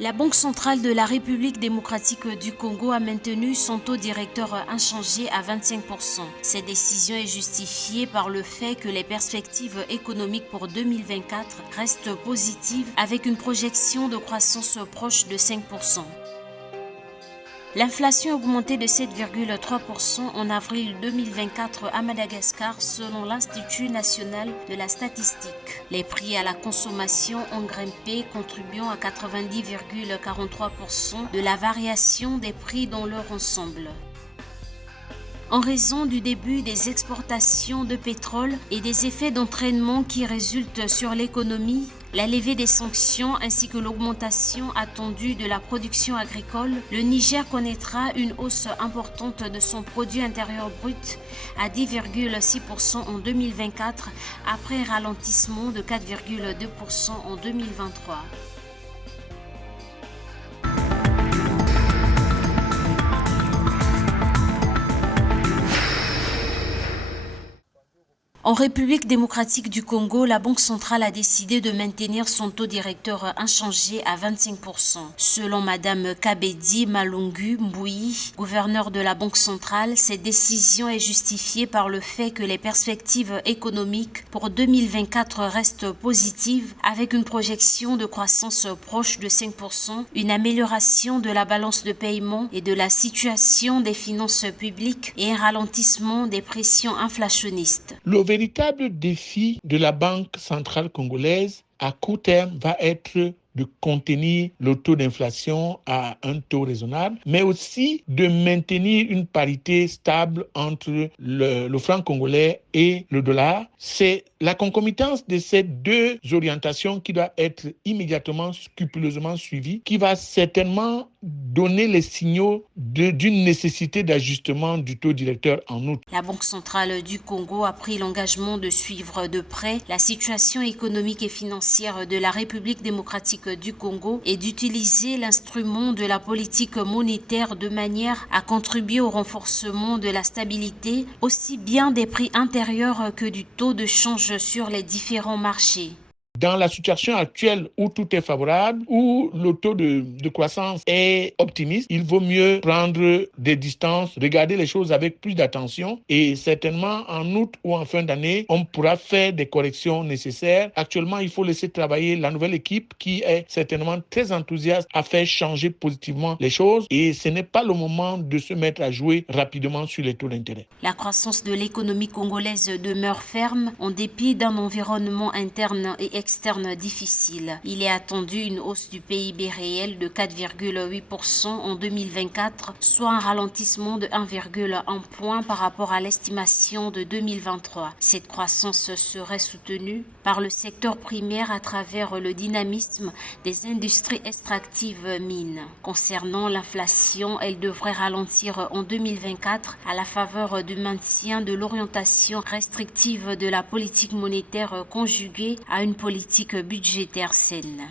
La Banque centrale de la République démocratique du Congo a maintenu son taux directeur inchangé à 25%. Cette décision est justifiée par le fait que les perspectives économiques pour 2024 restent positives avec une projection de croissance proche de 5%. L'inflation a augmenté de 7,3% en avril 2024 à Madagascar selon l'Institut national de la statistique. Les prix à la consommation ont grimpé, contribuant à 90,43% de la variation des prix dans leur ensemble. En raison du début des exportations de pétrole et des effets d'entraînement qui résultent sur l'économie, la levée des sanctions ainsi que l'augmentation attendue de la production agricole, le Niger connaîtra une hausse importante de son produit intérieur brut à 10,6% en 2024 après un ralentissement de 4,2% en 2023. En République démocratique du Congo, la Banque centrale a décidé de maintenir son taux directeur inchangé à 25%. Selon Madame Kabedi Malungu Mbouyi, gouverneur de la Banque centrale, cette décision est justifiée par le fait que les perspectives économiques pour 2024 restent positives avec une projection de croissance proche de 5%, une amélioration de la balance de paiement et de la situation des finances publiques et un ralentissement des pressions inflationnistes. Le véritable défi de la Banque centrale congolaise à court terme va être de contenir le taux d'inflation à un taux raisonnable, mais aussi de maintenir une parité stable entre le franc congolais et le dollar. C'est la concomitance de ces deux orientations qui doit être immédiatement, scrupuleusement suivie, qui va certainement donner les signaux d'une nécessité d'ajustement du taux directeur en août. La Banque centrale du Congo a pris l'engagement de suivre de près la situation économique et financière de la République démocratique du Congo et d'utiliser l'instrument de la politique monétaire de manière à contribuer au renforcement de la stabilité, aussi bien des prix intérieurs que du taux de change sur les différents marchés. Dans la situation actuelle où tout est favorable, où le taux de croissance est optimiste, il vaut mieux prendre des distances, regarder les choses avec plus d'attention et certainement en août ou en fin d'année, on pourra faire des corrections nécessaires. Actuellement, il faut laisser travailler la nouvelle équipe qui est certainement très enthousiaste à faire changer positivement les choses et ce n'est pas le moment de se mettre à jouer rapidement sur les taux d'intérêt. La croissance de l'économie congolaise demeure ferme en dépit d'un environnement interne et externe difficile. Il est attendu une hausse du PIB réel de 4,8% en 2024, soit un ralentissement de 1,1 point par rapport à l'estimation de 2023. Cette croissance serait soutenue par le secteur primaire à travers le dynamisme des industries extractives mines. Concernant l'inflation, elle devrait ralentir en 2024 à la faveur du maintien de l'orientation restrictive de la politique monétaire conjuguée à une politique budgétaire saine.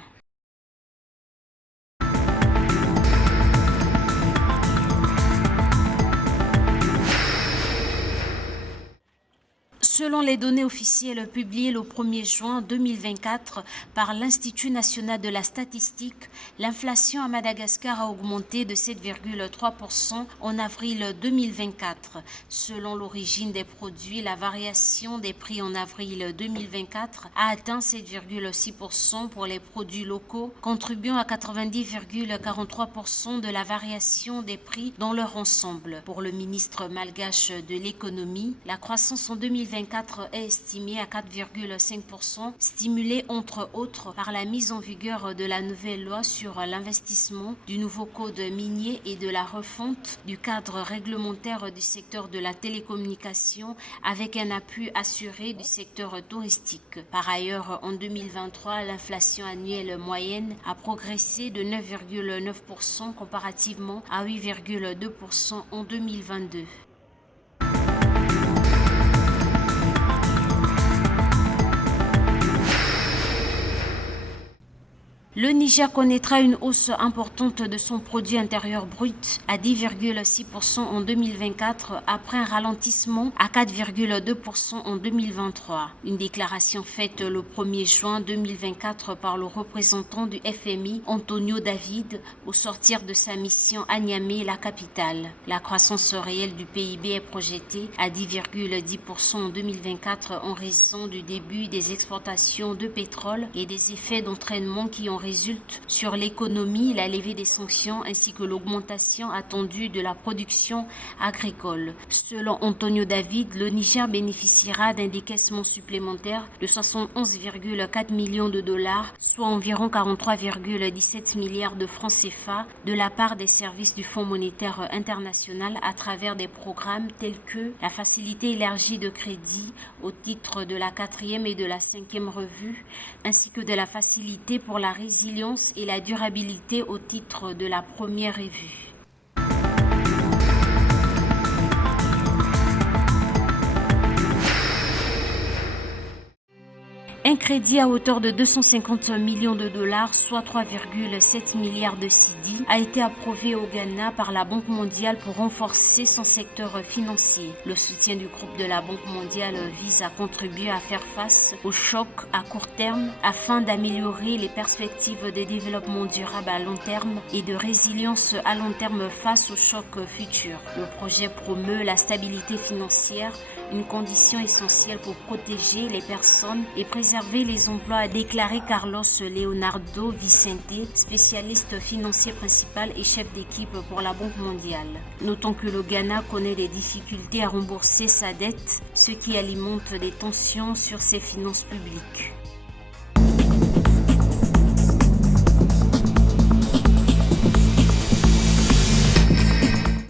Selon les données officielles publiées le 1er juin 2024 par l'Institut national de la statistique, l'inflation à Madagascar a augmenté de 7,3% en avril 2024. Selon l'origine des produits, la variation des prix en avril 2024 a atteint 7,6% pour les produits locaux, contribuant à 90,43% de la variation des prix dans leur ensemble. Pour le ministre malgache de l'économie, la croissance en 2024 est estimée à 4,5%, stimulée entre autres par la mise en vigueur de la nouvelle loi sur l'investissement, du nouveau code minier et de la refonte du cadre réglementaire du secteur de la télécommunication avec un appui assuré du secteur touristique. Par ailleurs, en 2023, l'inflation annuelle moyenne a progressé de 9,9% comparativement à 8,2% en 2022. Le Niger connaîtra une hausse importante de son produit intérieur brut à 10,6% en 2024 après un ralentissement à 4,2% en 2023. Une déclaration faite le 1er juin 2024 par le représentant du FMI, Antonio David, au sortir de sa mission à Niamey, la capitale. La croissance réelle du PIB est projetée à 10,10% en 2024 en raison du début des exportations de pétrole et des effets d'entraînement qui ont résulte sur l'économie, la levée des sanctions ainsi que l'augmentation attendue de la production agricole. Selon Antonio David, le Niger bénéficiera d'un décaissement supplémentaire de 71,4 millions de dollars, soit environ 43,17 milliards de francs CFA de la part des services du Fonds monétaire international à travers des programmes tels que la facilité élargie de crédit au titre de la 4e et de la 5e revue, ainsi que de la facilité pour la résilience et la durabilité au titre de la première revue. Un crédit à hauteur de 250 millions de dollars, soit 3,7 milliards de cedi, a été approuvé au Ghana par la Banque mondiale pour renforcer son secteur financier. Le soutien du groupe de la Banque mondiale vise à contribuer à faire face aux chocs à court terme afin d'améliorer les perspectives de développement durable à long terme et de résilience à long terme face aux chocs futurs. Le projet promeut la stabilité financière, une condition essentielle pour protéger les personnes et préserver les emplois, a déclaré Carlos Leonardo Vicente, spécialiste financier principal et chef d'équipe pour la Banque mondiale. Notons que le Ghana connaît des difficultés à rembourser sa dette, ce qui alimente des tensions sur ses finances publiques.